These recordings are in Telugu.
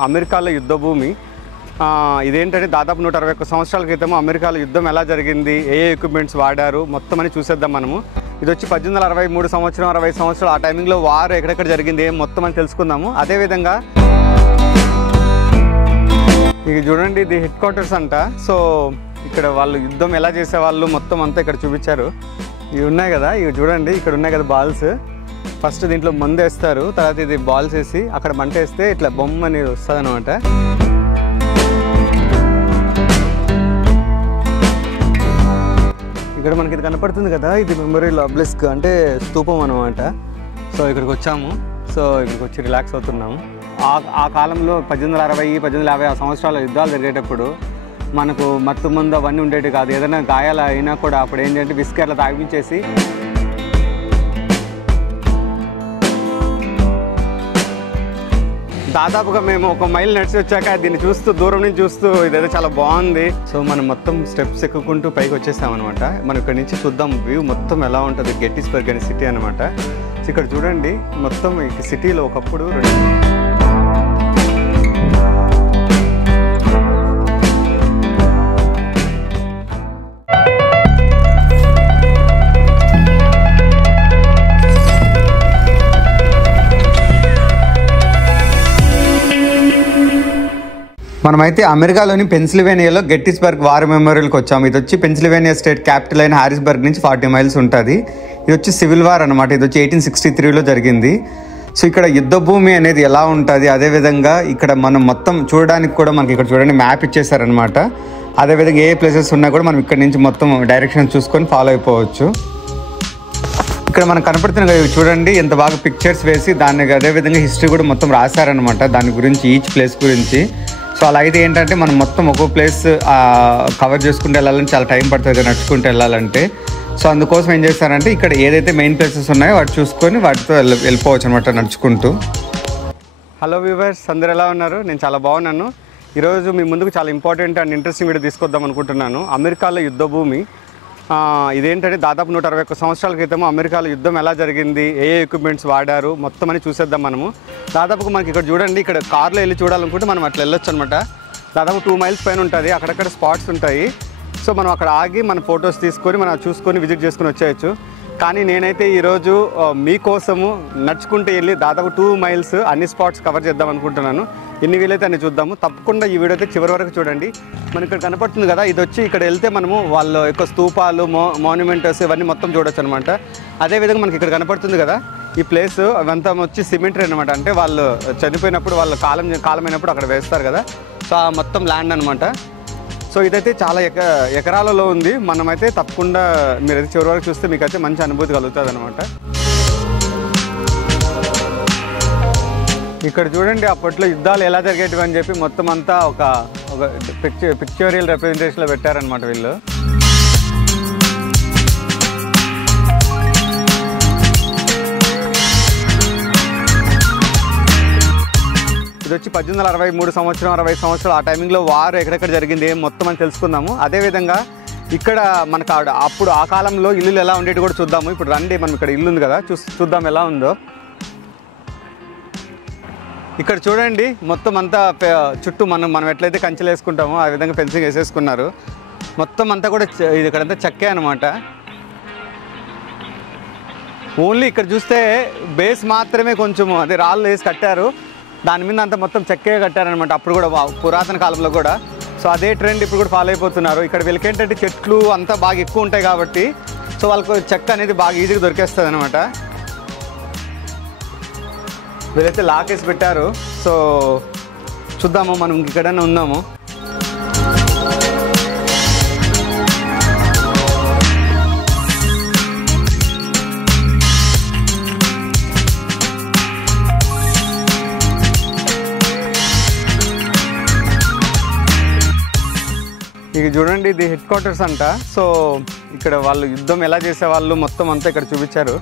అమెరికాలో యుద్ధ భూమి ఇదేంటంటే దాదాపు 161 సంవత్సరాల క్రితం అమెరికాలో యుద్ధం ఎలా జరిగింది, ఏ ఎక్విప్మెంట్స్ వాడారు మొత్తం అని చూసేద్దాం మనము. ఇది వచ్చి 1863 సంవత్సరం 60 సంవత్సరాలు ఆ టైమింగ్లో వార్ ఎక్కడెక్కడ జరిగింది ఏం మొత్తం అని తెలుసుకుందాము. అదేవిధంగా ఇది చూడండి, ఇది హెడ్ క్వార్టర్స్ అంట. సో ఇక్కడ వాళ్ళు యుద్ధం ఎలా చేసేవాళ్ళు మొత్తం అంతా ఇక్కడ చూపించారు. ఇవి ఉన్నాయి కదా, ఇవి చూడండి, ఇక్కడ ఉన్నాయి కదా బాల్స్. ఫస్ట్ దీంట్లో మందు వేస్తారు, తర్వాత ఇది బాల్స్ వేసి అక్కడ మంట వేస్తే ఇట్లా బొమ్మ అనేది వస్తుంది అనమాట. ఇక్కడ మనకి ఇది కనపడుతుంది కదా, ఇది మెమోరియల్ ఆబ్లిస్క్ అంటే స్తూపం అనమాట. సో ఇక్కడికి వచ్చాము, సో ఇక్కడికి వచ్చి రిలాక్స్ అవుతున్నాము. ఆ కాలంలో 1860 1850 ఆ సంవత్సరాల యుద్ధాలు జరిగేటప్పుడు మనకు మత్తు మందు అవన్నీ ఉండేవి కాదు. ఏదైనా గాయాలు అయినా కూడా అప్పుడు ఏంటంటే విస్కీ అట్లా తాగించేసి దాదాపుగా మేము 1 మైల్ నడిచి వచ్చాక దీన్ని చూస్తూ దూరం నుంచి చూస్తూ ఇదైతే చాలా బాగుంది. సో మనం మొత్తం స్టెప్స్ ఎక్కుకుంటూ పైకి వచ్చేసాం అనమాట. మనం ఇక్కడ నుంచి చూద్దాం వ్యూ మొత్తం ఎలా ఉంటుంది. గెట్టిస్బర్గ్ అనే సిటీ అనమాట. ఇక్కడ చూడండి, మొత్తం ఈ సిటీలో ఒకప్పుడు మనమైతే అమెరికాలోని పెన్సిల్వేనియాలో గెట్టిస్బర్గ్ వార్ మెమోరియల్కి వచ్చాము. ఇది వచ్చి పెన్సిల్వేనియా స్టేట్ క్యాపిటల్ అయిన హారిస్బర్గ్ నుంచి 40 మైల్స్ ఉంటుంది. ఇది వచ్చి సివిల్ వార్ అనమాట. ఇది వచ్చి 1863లో జరిగింది. సో ఇక్కడ యుద్ధ భూమి అనేది ఎలా ఉంటుంది, అదేవిధంగా ఇక్కడ మనం మొత్తం చూడడానికి కూడా మనకి ఇక్కడ చూడండి మ్యాప్ ఇచ్చేసారనమాట. అదేవిధంగా ఏ ప్లేసెస్ ఉన్నా కూడా మనం ఇక్కడ నుంచి మొత్తం డైరెక్షన్ చూసుకొని ఫాలో అయిపోవచ్చు. ఇక్కడ మనకు కనపడుతున్న చూడండి ఎంత బాగా పిక్చర్స్ వేసి దానికి అదేవిధంగా హిస్టరీ కూడా మొత్తం రాశారనమాట దాని గురించి, ఈచ్ ప్లేస్ గురించి. సో అలా అయితే ఏంటంటే మనం మొత్తం ఒక్కో ప్లేస్ కవర్ చేసుకుంటూ వెళ్ళాలంటే చాలా టైం పడుతుంది నడుచుకుంటూ వెళ్ళాలంటే. సో అందుకోసం ఏం చేస్తారంటే ఇక్కడ ఏదైతే మెయిన్ ప్లేసెస్ ఉన్నాయో వాటి చూసుకొని వాటితో వెళ్ళిపోవచ్చు అనమాట నడుచుకుంటూ. హలో వ్యూవర్స్, అందరు ఎలా ఉన్నారు? నేను చాలా బాగున్నాను. ఈరోజు మీ ముందుకు చాలా ఇంపార్టెంట్ అండ్ ఇంట్రెస్టింగ్ వీడియో తీసుకొద్దాం అనుకుంటున్నాను. అమెరికాలో యుద్ధ భూమి ఇదేంటంటే దాదాపు 161 సంవత్సరాల క్రితం అమెరికాలో యుద్ధం ఎలా జరిగింది, ఏ ఎక్విప్మెంట్స్ వాడారు మొత్తం అని చూసేద్దాం మనము. దాదాపుగా మనకి ఇక్కడ చూడండి, ఇక్కడ కార్లో వెళ్ళి చూడాలనుకుంటే మనం అట్లా వెళ్ళొచ్చు అనమాట. దాదాపు 2 మైల్స్ పైన ఉంటుంది. అక్కడక్కడ స్పాట్స్ ఉంటాయి. సో మనం అక్కడ ఆగి మన ఫొటోస్ తీసుకొని మనం చూసుకొని విజిట్ చేసుకొని వచ్చేయచ్చు. కానీ నేనైతే ఈరోజు మీకోసము నడుచుకుంటూ వెళ్ళి దాదాపు 2 మైల్స్ అన్ని స్పాట్స్ కవర్ చేద్దాం అనుకుంటున్నాను. ఎన్ని వీలైతే అన్ని చూద్దాము. తప్పకుండా ఈ వీడియో అయితే చివరి వరకు చూడండి. మనకి ఇక్కడ కనపడుతుంది కదా, ఇది వచ్చి ఇక్కడ వెళ్తే మనము వాళ్ళ యొక్క స్తూపాలు మాన్యుమెంట్స్ ఇవన్నీ మొత్తం చూడొచ్చు అనమాట. అదేవిధంగా మనకి ఇక్కడ కనపడుతుంది కదా ఈ ప్లేస్, అవంతా వచ్చి సిమెంటరీ అనమాట. అంటే వాళ్ళు చనిపోయినప్పుడు వాళ్ళ కాలమైనప్పుడు అక్కడ వేస్తారు కదా. సో ఆ మొత్తం ల్యాండ్ అనమాట. సో ఇదైతే చాలా ఎకరాలలో ఉంది. మనమైతే తప్పకుండా మీరైతే చివరి వరకు చూస్తే మీకైతే మంచి అనుభూతి కలుగుతుంది అనమాట. ఇక్కడ చూడండి, అప్పట్లో యుద్ధాలు ఎలా జరిగేటివి అని చెప్పి మొత్తం అంతా ఒక పిక్చరియల్ రిప్రజెంటేషన్లో పెట్టారనమాట వీళ్ళు. ఇది వచ్చి 1863 సంవత్సరం 60 సంవత్సరాలు ఆ టైమింగ్లో వార్ ఎక్కడెక్కడ జరిగింది ఏం మొత్తం అని తెలుసుకుందాము. అదేవిధంగా ఇక్కడ మనకు అప్పుడు ఆ కాలంలో ఇల్లులు ఎలా ఉండేవి కూడా చూద్దాము. ఇప్పుడు రండి, మనం ఇక్కడ ఇల్లు ఉంది కదా, చూద్దాం ఎలా ఉందో. ఇక్కడ చూడండి, మొత్తం అంతా చుట్టూ మనం ఎట్లయితే కంచెలు వేసుకుంటామో ఆ విధంగా ఫెన్సింగ్ వేసేసుకున్నారు. మొత్తం అంతా కూడా ఇది ఇక్కడంతా చెక్కే అనమాట. ఓన్లీ ఇక్కడ చూస్తే బేస్ మాత్రమే కొంచెం అదే రాళ్ళు వేసి కట్టారు. దాని మీద అంతా మొత్తం చెక్కే కట్టారనమాట అప్పుడు కూడా, పురాతన కాలంలో కూడా. సో అదే ట్రెండ్ ఇప్పుడు కూడా ఫాలో అయిపోతున్నారు. ఇక్కడ వీళ్ళకి ఏంటంటే చెట్లు అంతా బాగా ఎక్కువ ఉంటాయి కాబట్టి సో వాళ్ళకు చెక్క అనేది బాగా ఈజీగా దొరికేస్తుంది అనమాట. వీళ్ళైతే లాక్ వేసి పెట్టారు. సో చూద్దాము, మనం ఇక్కడనే ఉందాము. ఇక చూడండి, ఇది హెడ్ క్వార్టర్స్ అంట. సో ఇక్కడ వాళ్ళు యుద్ధం ఎలా చేసేవాళ్ళు మొత్తం అంతా ఇక్కడ చూపించారు.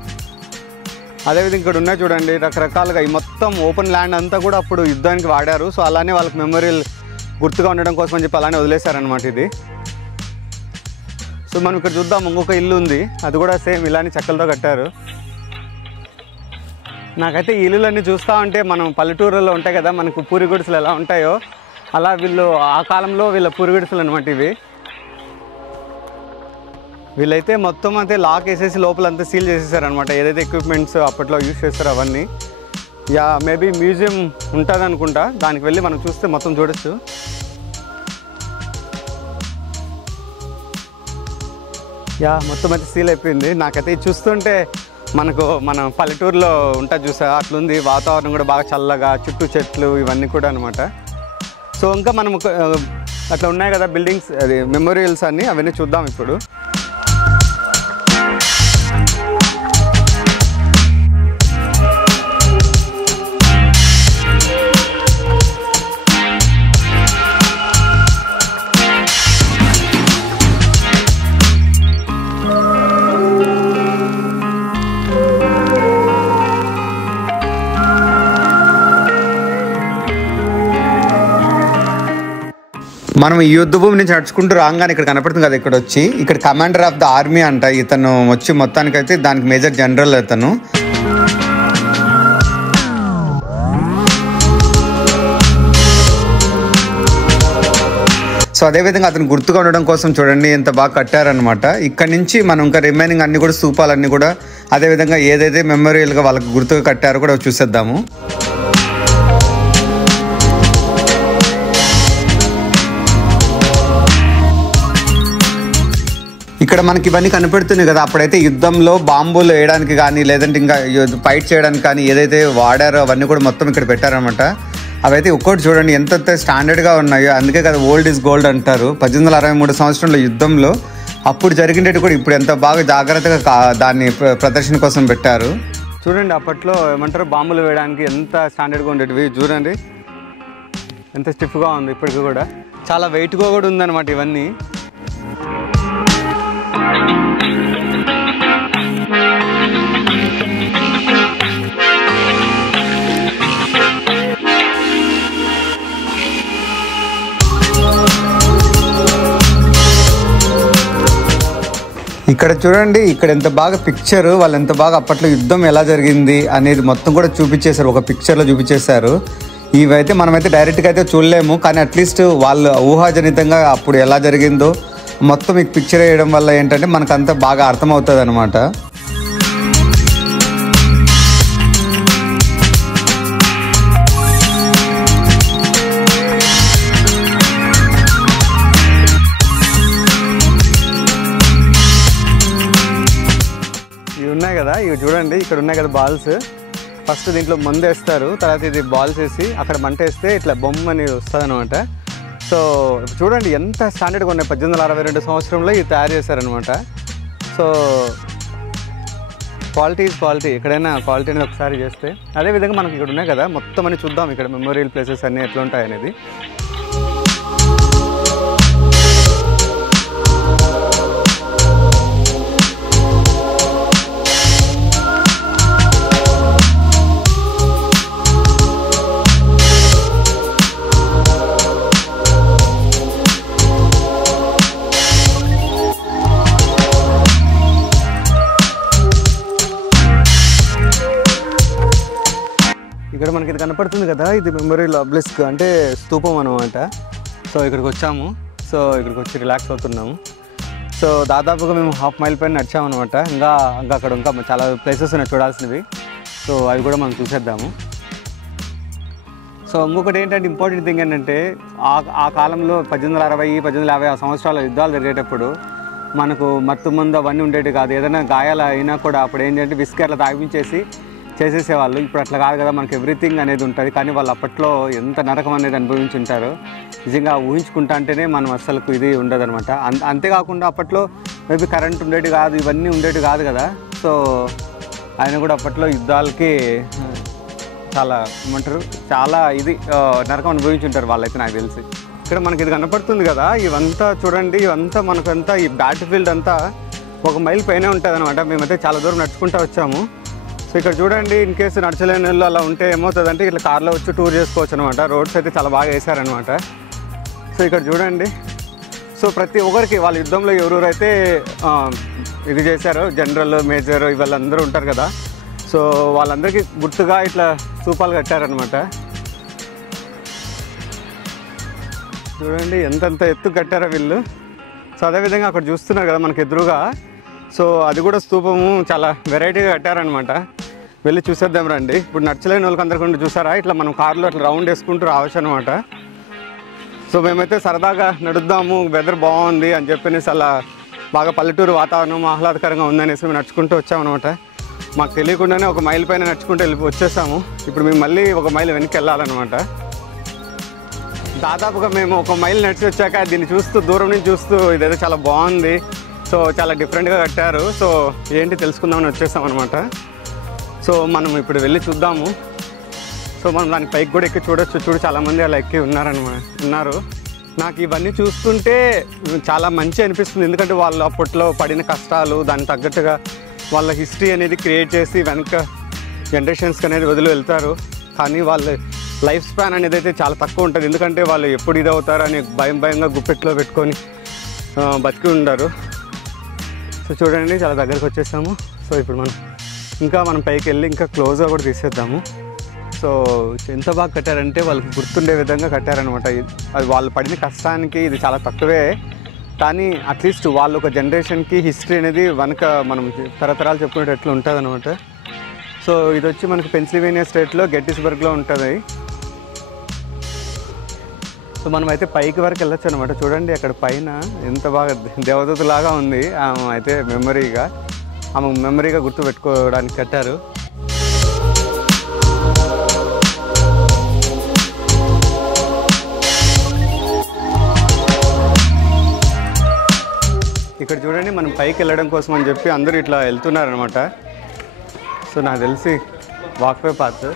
అదేవిధంగా ఇక్కడ ఉన్నాయి చూడండి రకరకాలుగా, ఈ మొత్తం ఓపెన్ ల్యాండ్ అంతా కూడా అప్పుడు యుద్ధానికి వాడారు. సో అలానే వాళ్ళకి మెమోరియల్ గుర్తుగా ఉండడం కోసం అని చెప్పి అలానే వదిలేశారనమాట ఇది. సో మనం ఇక్కడ చూద్దాం, ఇంకొక ఇల్లు ఉంది, అది కూడా సేమ్ ఇలానే చెక్కలతో కట్టారు. నాకైతే ఈ ఇల్లులన్నీ చూస్తూ ఉంటే మనం పల్లెటూరులో ఉంటాయి కదా మనకు పూరి గుడిసెలు ఎలా ఉంటాయో అలా వీళ్ళు ఆ కాలంలో వీళ్ళ పూరి గుడిసెలు అనమాట ఇవి. వీళ్ళైతే మొత్తం అంతే లాక్ వేసేసి లోపలంతా సీల్ చేసేసారనమాట. ఏదైతే ఎక్విప్మెంట్స్ అప్పట్లో యూజ్ చేస్తారో అవన్నీ. యా మేబీ మ్యూజియం ఉంటుంది అనుకుంటా, దానికి వెళ్ళి మనం చూస్తే మొత్తం చూడొచ్చు. యా మొత్తం అయితే సీల్ అయిపోయింది. నాకైతే చూస్తుంటే మన పల్లెటూరులో ఉంటుంది చూసా అట్లుంది. వాతావరణం కూడా బాగా చల్లగా, చుట్టూ చెట్లు ఇవన్నీ కూడా అనమాట. సో ఇంకా మనం అట్లా ఉన్నాయి కదా బిల్డింగ్స్, అది మెమోరియల్స్ అన్నీ, అవన్నీ చూద్దాం ఇప్పుడు. మనం ఈ యుద్ధ భూమి నుంచి నడుచుకుంటూ రాగానే ఇక్కడ కనపడుతుంది కదా, ఇక్కడ కమాండర్ ఆఫ్ ద ఆర్మీ అంట ఇతను వచ్చి, మొత్తానికైతే దానికి మేజర్ జనరల్ ఇతను. సో అదేవిధంగా అతను గుర్తుగా ఉండడం కోసం చూడండి ఎంత బాగా కట్టారనమాట. ఇక్కడ నుంచి మనం ఇంకా రిమైనింగ్ అన్ని కూడా స్తూపాలన్నీ కూడా అదేవిధంగా ఏదైతే మెమోరియల్గా వాళ్ళకి గుర్తుగా కట్టారో కూడా చూసేద్దాము. ఇక్కడ మనకి ఇవన్నీ కనపడుతున్నాయి కదా, అప్పుడైతే యుద్ధంలో బాంబులు వేయడానికి కానీ లేదంటే ఇంకా ఫైట్ చేయడానికి కానీ ఏదైతే వాడారో అవన్నీ కూడా మొత్తం ఇక్కడ పెట్టారనమాట. అవైతే ఒక్కోటి చూడండి ఎంత స్టాండర్డ్గా ఉన్నాయో. అందుకే కదా ఓల్డ్ ఈజ్ గోల్డ్ అంటారు. 1863 సంవత్సరంలో యుద్ధంలో అప్పుడు జరిగినట్టు కూడా ఇప్పుడు ఎంత బాగా జాగ్రత్తగా దాన్ని ప్రదర్శన కోసం పెట్టారు. చూడండి అప్పట్లో ఏమంటారు బాంబులు వేయడానికి ఎంత స్టాండర్డ్గా ఉండేటివి. చూడండి ఎంత స్టిఫ్గా ఉంది. ఇప్పటికి కూడా చాలా వెయిట్గా కూడా ఉందన్నమాట ఇవన్నీ. ఇక్కడ చూడండి ఇక్కడ ఎంత బాగా పిక్చర్, వాళ్ళు ఎంత బాగా అప్పట్లో యుద్ధం ఎలా జరిగింది అనేది మొత్తం కూడా చూపించేశారు, ఒక పిక్చర్లో చూపించేశారు. ఇవైతే మనమైతే డైరెక్ట్గా అయితే చూడలేము, కానీ అట్లీస్ట్ వాళ్ళు ఊహాజనితంగా అప్పుడు ఎలా జరిగిందో మొత్తం మీకు పిక్చర్ వేయడం వల్ల ఏంటంటే మనకంతా బాగా అర్థమవుతుంది అనమాట. ఇవి ఉన్నాయి కదా, ఇవి చూడండి ఇక్కడ ఉన్నాయి కదా బాల్స్. ఫస్ట్ దీంట్లో మందు వేస్తారు, తర్వాత ఇది బాల్స్ వేసి అక్కడ మంట వేస్తే ఇట్లా బొమ్మ అనేది వస్తుంది అనమాట. సో చూడండి ఎంత స్టాండర్డ్గా ఉన్నాయి. 1862 సంవత్సరంలో ఇది తయారు చేశారనమాట. సో క్వాలిటీ ఈజ్ క్వాలిటీ, ఎక్కడైనా క్వాలిటీ అనేది ఒకసారి చేస్తే. అదేవిధంగా మనకి ఇక్కడ ఉన్నాయి కదా మొత్తం అని చూద్దాం ఇక్కడ మెమోరియల్ ప్లేసెస్ అన్నీ ఎట్లా ఉంటాయి అనేది. ఇక్కడ మనకి ఇది కనపడుతుంది కదా, ఇది మెమోరియల్ ఆబ్లిస్క్ అంటే స్తూపం అనమాట. సో ఇక్కడికి వచ్చాము, సో ఇక్కడికి వచ్చి రిలాక్స్ అవుతున్నాము. సో దాదాపుగా మేము 1/2 మైల్ పైన నడిచామన్నమాట. ఇంకా అక్కడ ఇంకా చాలా ప్లేసెస్ ఉన్నాయి చూడాల్సినవి. సో అవి కూడా మనం చూసేద్దాము. సో ఇంకొకటి ఏంటంటే ఇంపార్టెంట్ థింగ్ ఏంటంటే ఆ కాలంలో 1860, 1850 సంవత్సరాల యుద్ధాలు జరిగేటప్పుడు మనకు మత్తు మందు అవన్నీ ఉండేవి కాదు. ఏదైనా గాయాలు అయినా కూడా అప్పుడు ఏంటంటే విస్కీ అట్లా తాగించేసి చేసేసేవాళ్ళు. ఇప్పుడు అట్లా కాదు కదా, మనకి ఎవ్రీథింగ్ అనేది ఉంటుంది. కానీ వాళ్ళు అప్పట్లో ఎంత నరకం అనేది అనుభవించి ఉంటారు. నిజంగా ఊహించుకుంటా అంటేనే మనం అసలు ఇది ఉండదు అనమాట. అంతేకాకుండా అప్పట్లో మేబీ కరెంట్ ఉండేది కాదు, ఇవన్నీ ఉండేవి కాదు కదా. సో ఆయన కూడా అప్పట్లో యుద్ధాలకి చాలా ఏమంటారు చాలా ఇది నరకం అనుభవించి ఉంటారు వాళ్ళైతే నాకు తెలిసి. ఇక్కడ మనకి ఇది కనపడుతుంది కదా, ఇవంతా చూడండి, ఇవంతా మనకంతా ఈ బ్యాట్ ఫీల్డ్ అంతా 1 మైల్ పైనే ఉంటుంది అనమాట. మేమైతే చాలా దూరం నడుచుకుంటూ వచ్చాము. సో ఇక్కడ చూడండి, ఇన్ కేసు నడచలేని వాళ్ళు అలా ఉంటే ఏమవుతుందంటే ఇట్లా కార్లో వచ్చి టూర్ చేసుకోవచ్చు అనమాట. రోడ్స్ అయితే చాలా బాగా వేసారనమాట. సో ఇక్కడ చూడండి, సో ప్రతి ఒక్కరికి వాళ్ళ యుద్ధంలో ఎవరెవరైతే ఇది చేశారో జనరల్, మేజర్ వాళ్ళందరూ ఉంటారు కదా. సో వాళ్ళందరికీ గుర్తుగా ఇట్లా స్తూపాలు కట్టారనమాట. చూడండి ఎంతెంత ఎత్తు కట్టారో వీళ్ళు. సో అదేవిధంగా అక్కడ చూస్తున్నారు కదా మనకి ఎదురుగా, సో అది కూడా స్తూపము చాలా వెరైటీగా కట్టారనమాట. వెళ్ళి చూసేద్దాం రండి. ఇప్పుడు నచ్చలేని వాళ్ళకి అందరికీ చూసారా, ఇట్లా మనం కార్లో అట్లా రౌండ్ వేసుకుంటూ రావచ్చు అనమాట. సో మేమైతే సరదాగా నడుద్దాము, వెదర్ బాగుంది అని చెప్పేసి అలా బాగా పల్లెటూరు వాతావరణం ఆహ్లాదకరంగా ఉందనేసి మేము నడుచుకుంటూ వచ్చామన్నమాట. మాకు తెలియకుండానే 1 మైల్ పైన నడుచుకుంటూ వచ్చేసాము. ఇప్పుడు మేము మళ్ళీ 1 మైల్ వెనక్కి వెళ్ళాలన్నమాట. దాదాపుగా మేము 1 మైల్ నడిచి వచ్చాక దీన్ని చూస్తూ దూరం నుంచి చూస్తూ ఇదైతే చాలా బాగుంది, సో చాలా డిఫరెంట్గా కట్టారు, సో ఏంటి తెలుసుకుందామని వచ్చేసాం అనమాట. సో మనం ఇప్పుడు వెళ్ళి చూద్దాము. సో మనం దాని పైకి కూడా ఎక్కి చూడొచ్చు. చాలామంది అలా ఎక్కి ఉన్నారు. నాకు ఇవన్నీ చూస్తుంటే చాలా మంచి అనిపిస్తుంది, ఎందుకంటే వాళ్ళు అప్పట్లో పడిన కష్టాలు దానికి తగ్గట్టుగా వాళ్ళ హిస్టరీ అనేది క్రియేట్ చేసి వెనక జనరేషన్స్కి అనేది వదిలి వెళ్తారు. కానీ వాళ్ళ లైఫ్ స్పాన్ అనేది అయితే చాలా తక్కువ ఉంటుంది, ఎందుకంటే వాళ్ళు ఎప్పుడు ఇదవుతారు అని భయంగా గుప్పెట్లో పెట్టుకొని బతికి ఉంటారు. సో చూడండి చాలా దగ్గరకు వచ్చేసాము. సో ఇప్పుడు మనం పైకి వెళ్ళి ఇంకా క్లోజ్గా కూడా తీసేద్దాము. సో ఎంత బాగా కట్టారంటే వాళ్ళకి గుర్తుండే విధంగా కట్టారనమాట. అది వాళ్ళు పడిన కష్టానికి ఇది చాలా తక్కువే, కానీ అట్లీస్ట్ వాళ్ళు ఒక జనరేషన్కి హిస్టరీ అనేది వెనక మనం తరతరాలు చెప్పుకునేటట్లు ఉంటుంది అనమాట. సో ఇది వచ్చి మనకి పెన్సిల్వేనియా స్టేట్లో గెట్టిస్బర్గ్లో ఉంటుంది. సో మనం అయితే పైకి వరకు వెళ్ళొచ్చు అనమాట. చూడండి అక్కడ పైన ఎంత బాగా దేవదూతలాగా ఉంది. అయితే మెమరీగా గుర్తు పెట్టుకోవడానికి కట్టారు. ఇక్కడ చూడండి మనం పైకి వెళ్ళడం కోసం అని చెప్పి అందరూ ఇట్లా వెళ్తున్నారనమాట. సో నాకు తెలిసి వాక్వే పాత్.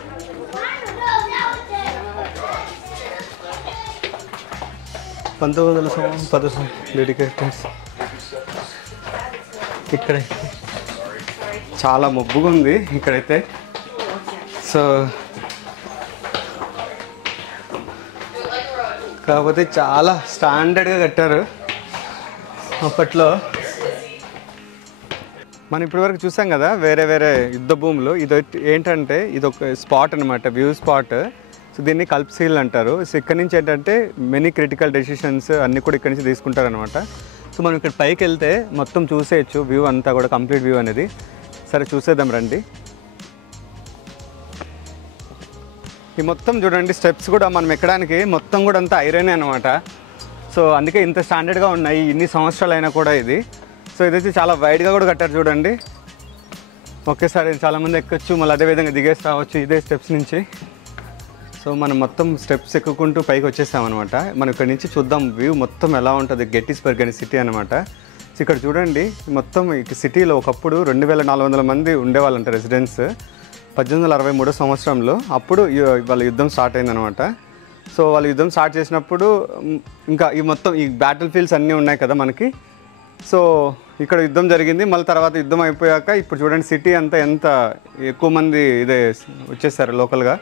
డెడికేటెడ్స్. ఇక్కడ చాలా మబ్బుగా ఉంది ఇక్కడైతే. సో కాకపోతే చాలా స్టాండర్డ్గా కట్టారు అప్పట్లో. మనం ఇప్పటివరకు చూసాం కదా వేరే యుద్ధ భూములు. ఇది ఏంటంటే ఇది ఒక స్పాట్ అనమాట, వ్యూ స్పాట్. సో దీన్ని కల్ప్సీల్ అంటారు. సో ఇక్కడ నుంచి ఏంటంటే మెనీ క్రిటికల్ డెసిషన్స్ అన్నీ కూడా ఇక్కడ నుంచి తీసుకుంటారనమాట. సో మనం ఇక్కడ పైకి వెళ్తే మొత్తం చూసేయచ్చు, వ్యూ అంతా కూడా కంప్లీట్ వ్యూ అనేది. సరే చూసేద్దాం రండి. ఈ మొత్తం చూడండి స్టెప్స్ కూడా మనం ఎక్కడానికి మొత్తం కూడా అంతా ఐరనే అనమాట. సో అందుకే ఇంత స్టాండర్డ్గా ఉన్నాయి ఇన్ని సంవత్సరాలు అయినా కూడా ఇది. సో ఇదైతే చాలా వైడ్గా కూడా కట్టారు చూడండి. ఒకేసారి చాలామంది ఎక్కొచ్చు, మళ్ళీ అదేవిధంగా దిగేసి రావచ్చు ఇదే స్టెప్స్ నుంచి. సో మనం మొత్తం స్టెప్స్ ఎక్కుకుంటూ పైకి వచ్చేసామన్నమాట. మనం ఇక్కడ నుంచి చూద్దాం వ్యూ మొత్తం ఎలా ఉంటుంది. గెట్టిస్బర్గ్ అనే సిటీ అనమాట. సో ఇక్కడ చూడండి మొత్తం ఈ సిటీలో ఒకప్పుడు 2400 మంది ఉండేవాళ్ళంట రెసిడెంట్స్. 1863 సంవత్సరంలో అప్పుడు వాళ్ళ యుద్ధం స్టార్ట్ అయిందనమాట. సో వాళ్ళు యుద్ధం స్టార్ట్ చేసినప్పుడు ఇంకా ఈ మొత్తం ఈ బ్యాటిల్ ఫీల్డ్స్ అన్నీ ఉన్నాయి కదా మనకి. సో ఇక్కడ యుద్ధం జరిగింది. మళ్ళీ తర్వాత యుద్ధం అయిపోయాక ఇప్పుడు చూడండి సిటీ అంతా ఎంత ఎక్కువ మంది ఇదే వచ్చేసారు లోకల్గా.